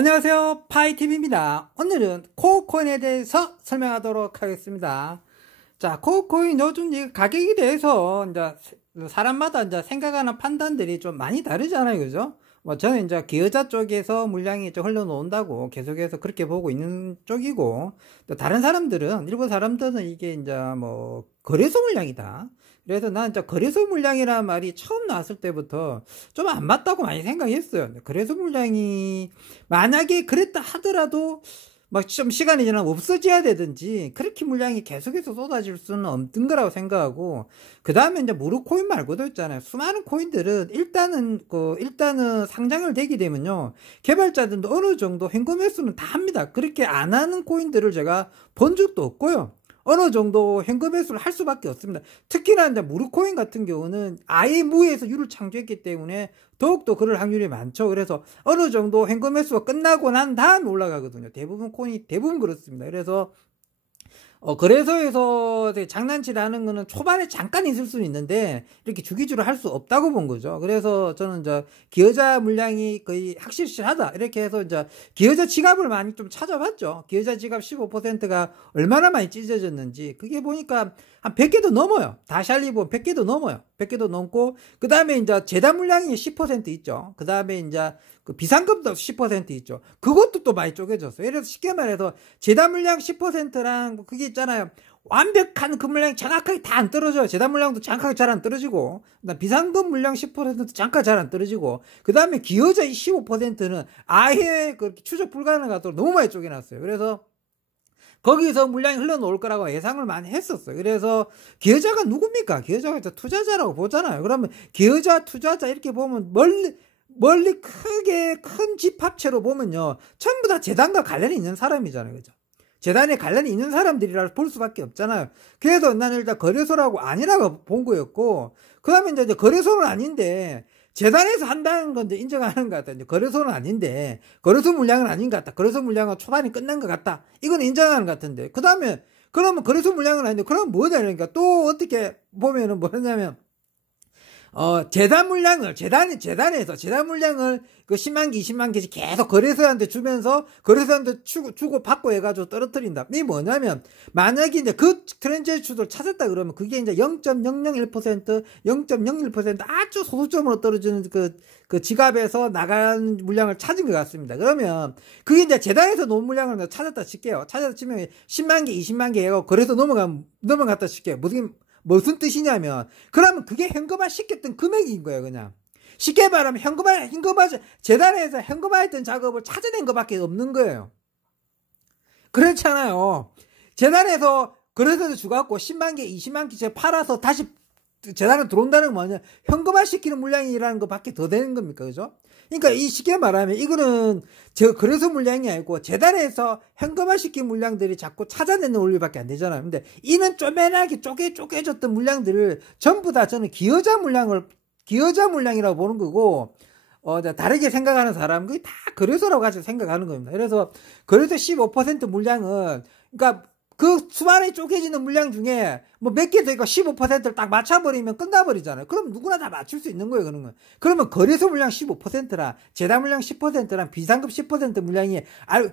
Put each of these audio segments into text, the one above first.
안녕하세요, 파이TV입니다. 오늘은 코어코인에 대해서 설명하도록 하겠습니다. 자, 코어코인 요즘 이 가격에 대해서 이제 사람마다 이제 생각하는 판단들이 좀 많이 다르잖아요, 그죠? 뭐 저는 이제 기여자 쪽에서 물량이 좀 흘러놓는다고 계속해서 그렇게 보고 있는 쪽이고, 또 다른 사람들은, 일부 사람들은 이게 이제 뭐 거래소 물량이다. 그래서 난 이제 거래소 물량이라는 말이 처음 나왔을 때부터 좀 안 맞다고 많이 생각했어요. 거래소 물량이 만약에 그랬다 하더라도 막 좀 시간이 지나면 없어져야 되든지 그렇게 물량이 계속해서 쏟아질 수는 없는 거라고 생각하고, 그 다음에 이제 무료 코인 말고도 있잖아요. 수많은 코인들은 일단은 상장을 되게 되면요, 개발자들도 어느 정도 현금 회수는 다 합니다. 그렇게 안 하는 코인들을 제가 본 적도 없고요. 어느 정도 현금 회수를 할 수밖에 없습니다. 특히나 이제 무료코인 같은 경우는 아예 무에서 유를 창조했기 때문에 더욱더 그럴 확률이 많죠. 그래서 어느 정도 현금 회수가 끝나고 난 다음에 올라가거든요. 대부분 코인이 대부분 그렇습니다. 그래서 거래소에서 장난치를 하는 거는 초반에 잠깐 있을 수는 있는데 이렇게 주기적으로 할 수 없다고 본 거죠. 그래서 저는 이제 기여자 물량이 거의 확실시하다 이렇게 해서 이제 기여자 지갑을 많이 좀 찾아봤죠. 기여자 지갑 15%가 얼마나 많이 찢어졌는지 그게 보니까 한 100개도 넘어요. 다시 알리고 100개도 넘어요. 100개도 넘고, 그 다음에 이제 재단 물량이 10% 있죠. 그 다음에 이제 그 비상금도 10% 있죠. 그것도 또 많이 쪼개졌어요. 예를 들어서 쉽게 말해서 재단 물량 10%랑 그게 있잖아요. 완벽한 그 물량이 정확하게 다 안 떨어져요. 재단 물량도 정확하게 잘 안 떨어지고, 비상금 물량 10%도 정확하게 잘 안 떨어지고, 그 다음에 기여자 15%는 아예 그렇게 추적 불가능하도록 너무 많이 쪼개놨어요. 그래서 거기서 물량이 흘러놓을 거라고 예상을 많이 했었어요. 그래서 기여자가 누굽니까? 기여자가 투자자라고 보잖아요. 그러면 기여자, 투자자 이렇게 보면 멀리 크게 큰 집합체로 보면요, 전부 다 재단과 관련이 있는 사람이잖아요. 그죠? 재단에 관련이 있는 사람들이라 볼 수밖에 없잖아요. 그래서 나는 일단 거래소라고 아니라고 본 거였고, 그 다음에 이제 거래소는 아닌데 재단에서 한다는 건 이제 인정하는 것 같다. 이제 거래소는 아닌데, 거래소 물량은 아닌 것 같다. 거래소 물량은 초반에 끝난 것 같다. 이건 인정하는 것 같은데, 그 다음에 그러면 거래소 물량은 아닌데 그럼 뭐냐, 그러니까 또 어떻게 보면은 뭐냐면 재단 물량을, 재단에서 재단 물량을 그 10만 개, 20만 개씩 계속 거래소한테 주면서 거래소한테 주고 받고 해가지고 떨어뜨린다. 이게 뭐냐면, 만약에 이제 그 트렌드 주도를 찾았다 그러면 그게 이제 0.001%, 0.01% 아주 소수점으로 떨어지는 그 지갑에서 나간 물량을 찾은 것 같습니다. 그러면 그게 이제 재단에서 놓은 물량을 찾았다 칠게요. 찾았다 치면 10만 개, 20만 개 해서 거래소 넘어갔다 칠게요. 무슨 뜻이냐면, 그러면 그게 현금화 시켰던 금액인 거예요, 그냥. 쉽게 말하면 재단에서 현금화 했던 작업을 찾아낸 것밖에 없는 거예요. 그렇잖아요. 재단에서 거래소에서 주갖고 10만 개, 20만 개 팔아서 다시 재단에 들어온다는 건 뭐냐, 현금화 시키는 물량이라는 것밖에 더 되는 겁니까, 그죠? 그러니까 이 쉽게 말하면 이거는 거래소 물량이 아니고 재단에서 현금화 시킨 물량들이 자꾸 찾아내는 원리밖에 안 되잖아요. 근데 이는 쪼매나게 쪼개졌던 물량들을 전부 다 저는 기여자 물량이라고 보는 거고, 다르게 생각하는 사람은 그게 다 거래소라고 같이 생각하는 겁니다. 그래서 거래소 15% 물량은, 그러니까 그 수많이 쪼개지는 물량 중에 뭐 몇 개 되고 15%를 딱 맞춰버리면 끝나버리잖아요. 그럼 누구나 다 맞출 수 있는 거예요, 그런 건. 그러면 거래소 물량 15%랑 재단 물량 10%랑 비상금 10% 물량이,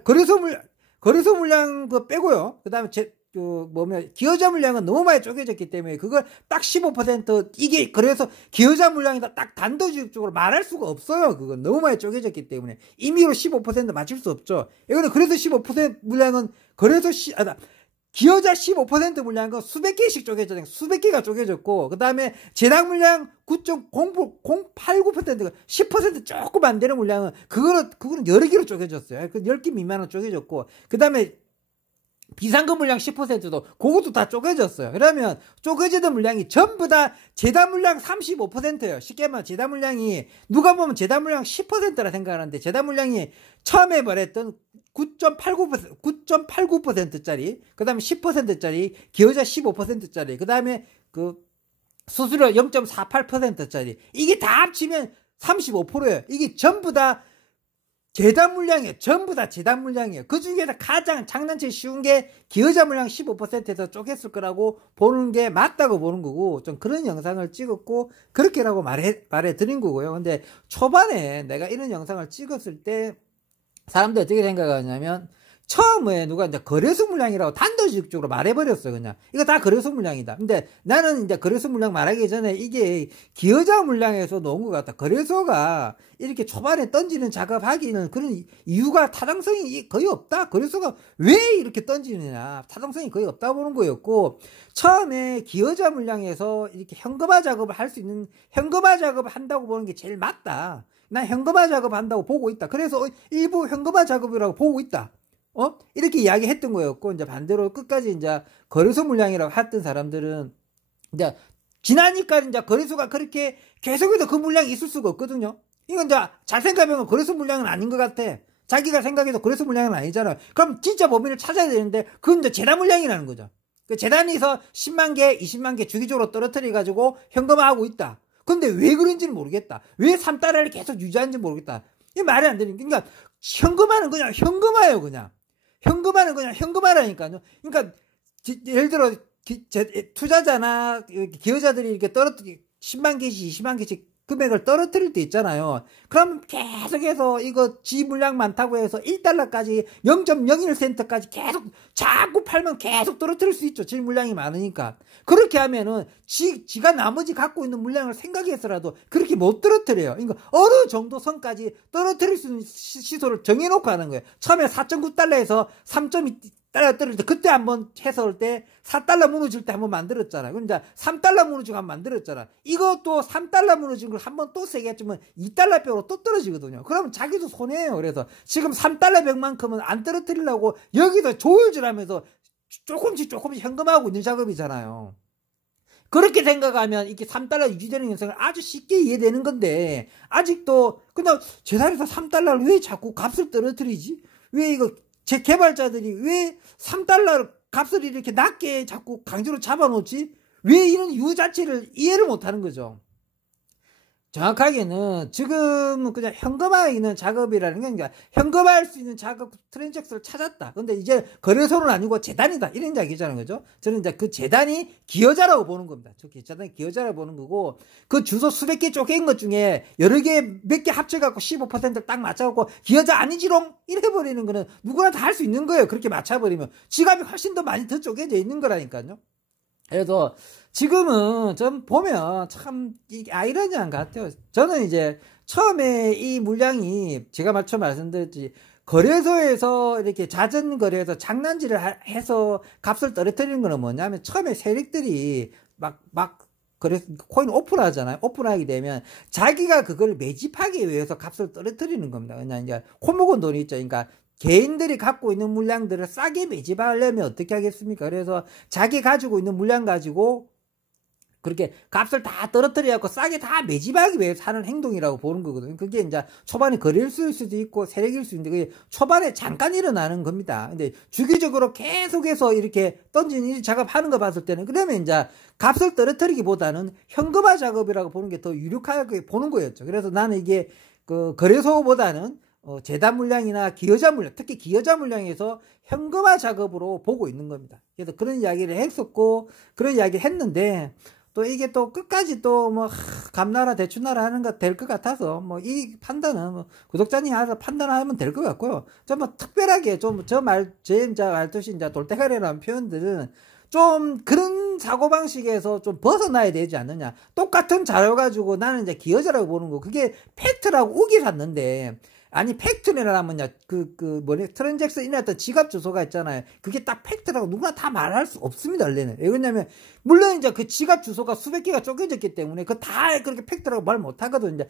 거래소 물량 그 빼고요. 그 다음에 기여자 물량은 너무 많이 쪼개졌기 때문에 그걸 딱 15% 이게 그래서 기여자 물량이다 딱 단도직입적으로 말할 수가 없어요. 그건 너무 많이 쪼개졌기 때문에 임의로 15% 맞출 수 없죠. 이거는 그래서 15% 물량은 기여자 15% 물량은 수백 개씩 쪼개졌어요. 수백 개가 쪼개졌고, 그 다음에 재단 물량 9.089%가 10% 조금 안 되는 물량은 그거는 여러 개로 쪼개졌어요. 그 10개 미만은 쪼개졌고, 그 다음에 비상금 물량 10%도 그것도 다 쪼개졌어요. 그러면 쪼개지던 물량이 전부 다 재단 물량 35%예요. 쉽게 말하면 재단 물량이, 누가 보면 재단 물량 10%라 생각하는데 재단 물량이 처음에 말했던 9.89%짜리, 그 다음에 10%짜리, 기여자 15%짜리, 그 다음에 그 수수료 0.48%짜리, 이게 다 합치면 35%예요. 이게 전부 다 재단 물량이에요. 전부 다 재단 물량이에요. 그 중에서 가장 장난치기 쉬운 게 기여자 물량 15%에서 쪼갰을 거라고 보는 게 맞다고 보는 거고, 좀 그런 영상을 찍었고 그렇게라고 말해 드린 거고요. 근데 초반에 내가 이런 영상을 찍었을 때 사람들 어떻게 생각하냐면 처음에 누가 이제 거래소 물량이라고 단도직입적으로 말해버렸어요. 그냥 이거 다 거래소 물량이다. 근데 나는 이제 거래소 물량 말하기 전에 이게 기여자 물량에서 놓은 것 같다. 거래소가 이렇게 초반에 던지는 작업하기는 그런 이유가 타당성이 거의 없다. 거래소가 왜 이렇게 던지느냐, 타당성이 거의 없다 보는 거였고, 처음에 기여자 물량에서 이렇게 현금화 작업을 할 수 있는 현금화 작업을 한다고 보는 게 제일 맞다. 난 현금화 작업 한다고 보고 있다. 그래서 일부 현금화 작업이라고 보고 있다. 이렇게 이야기했던 거였고, 이제 반대로 끝까지 이제 거래소 물량이라고 했던 사람들은 이제 지나니까 이제 거래소가 그렇게 계속해서 그 물량이 있을 수가 없거든요. 이건 이제 잘 생각해보면 거래소 물량은 아닌 것 같아. 자기가 생각해서 거래소 물량은 아니잖아요. 그럼 진짜 범인을 찾아야 되는데 그건 이제 재단 물량이라는 거죠. 그 재단에서 10만 개, 20만 개 주기적으로 떨어뜨려가지고 현금화하고 있다. 근데 왜 그런지는 모르겠다. 왜 3달러를 계속 유지하는지 모르겠다. 이게 말이 안 되니까. 그러니까 현금화는 그냥 현금화예요, 그냥. 현금화는 그냥 현금화라니까요. 그러니까 예를 들어 투자자나 기여자들이 이렇게 10만 개씩 20만 개씩 금액을 떨어뜨릴 때 있잖아요. 그럼 계속해서 이거 지 물량 많다고 해서 1달러까지 0.01센트까지 계속 자꾸 팔면 계속 떨어뜨릴 수 있죠. 지 물량이 많으니까. 그렇게 하면은 지가 나머지 갖고 있는 물량을 생각해서라도 그렇게 못 떨어뜨려요. 그러니까 어느 정도 선까지 떨어뜨릴 수 있는 시소를 정해놓고 하는 거예요. 처음에 4.9달러에서 3.2달러 떨어질 때 그때 한번 해서 때 4달러 무너질 때 한번 만들었잖아요. 그럼 이제 3달러 무너지고 한번 만들었잖아. 이것도 3달러 무너진 걸 한번 또 세게 했지만 2달러 뼈로 또 떨어지거든요. 그러면 자기도 손해예요. 그래서 지금 3달러 벽만큼은 안 떨어뜨리려고 여기서 조율질하면서 조금씩 현금화하고 있는 작업이잖아요. 그렇게 생각하면 이게 3달러 유지되는 현상을 아주 쉽게 이해되는 건데, 아직도 그냥 재단에서 3달러를 왜 자꾸 값을 떨어뜨리지? 왜 이거 제 개발자들이 왜 3달러 값을 이렇게 낮게 자꾸 강제로 잡아놓지? 왜 이런 이유 자체를 이해를 못하는 거죠. 정확하게는 지금은 그냥 현금화에 있는 작업이라는 게 아니라 현금화할 수 있는 작업 트랜잭션을 찾았다. 근데 이제 거래소는 아니고 재단이다. 이런 이야기잖아요. 그죠? 저는 이제 그 재단이 기여자라고 보는 겁니다. 저 재단이 기여자라고 보는 거고, 그 주소 수백 개 쪼갠 것 중에 여러 개 몇 개 합쳐갖고 15%를 딱 맞춰갖고 기여자 아니지롱? 이래버리는 거는 누구나 다 할 수 있는 거예요. 그렇게 맞춰버리면. 지갑이 훨씬 더 많이 더 쪼개져 있는 거라니까요. 그래서 지금은 좀 보면 참 아이러니한 것 같아요. 저는 이제 처음에 이 물량이 제가 처음 말씀드렸지, 거래소에서 이렇게 자전 거래에서 장난질을 해서 값을 떨어뜨리는 거는 뭐냐면, 처음에 세력들이 그래서 코인 오픈하잖아요. 오픈하게 되면 자기가 그걸 매집하기 위해서 값을 떨어뜨리는 겁니다. 그냥 이제 코먹은 돈이 있죠. 그러니까 개인들이 갖고 있는 물량들을 싸게 매집하려면 어떻게 하겠습니까? 그래서 자기 가지고 있는 물량 가지고 그렇게 값을 다 떨어뜨려갖고 싸게 다 매집하기 위해서 하는 행동이라고 보는 거거든요. 그게 이제 초반에 거래일 수도 있고 세력일 수 있는데, 그게 초반에 잠깐 일어나는 겁니다. 근데 주기적으로 계속해서 이렇게 던지는 작업하는 거 봤을 때는, 그러면 이제 값을 떨어뜨리기보다는 현금화 작업이라고 보는 게 더 유력하게 보는 거였죠. 그래서 나는 이게 그 거래소보다는 재단 물량이나 기여자 물량, 특히 기여자 물량에서 현금화 작업으로 보고 있는 겁니다. 그래서 그런 이야기를 했었고, 그런 이야기를 했는데, 또 이게 또 끝까지 또 뭐 감나라 대추나라 하는 거 될 것 같아서, 뭐 이 판단은 뭐 구독자님이 알아서 판단하면 될 것 같고요. 좀 뭐 특별하게 좀 제 말뜻이 이제 돌대가리라는 표현들은 좀 그런 사고방식에서 좀 벗어나야 되지 않느냐. 똑같은 자료 가지고 나는 이제 기여자라고 보는 거, 그게 팩트라고 우기 샀는데, 아니 팩트라면요, 트랜잭션 인했던 지갑 주소가 있잖아요. 그게 딱 팩트라고 누구나 다 말할 수 없습니다. 원래는. 왜 그러냐면, 물론 이제 그 지갑 주소가 수백 개가 쪼개졌기 때문에 그 다 그렇게 팩트라고 말 못하거든요.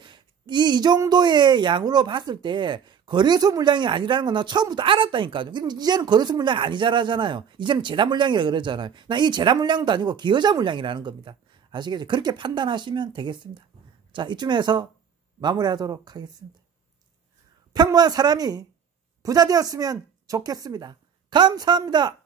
이 정도의 양으로 봤을 때 거래소 물량이 아니라는 건 나 처음부터 알았다니까요. 이제는 거래소 물량 아니잖아요. 이제는 재단 물량이라 그러잖아요. 나 이 재단 물량도 아니고 기여자 물량이라는 겁니다. 아시겠죠? 그렇게 판단하시면 되겠습니다. 자, 이쯤에서 마무리하도록 하겠습니다. 평범한 사람이 부자 되었으면 좋겠습니다. 감사합니다.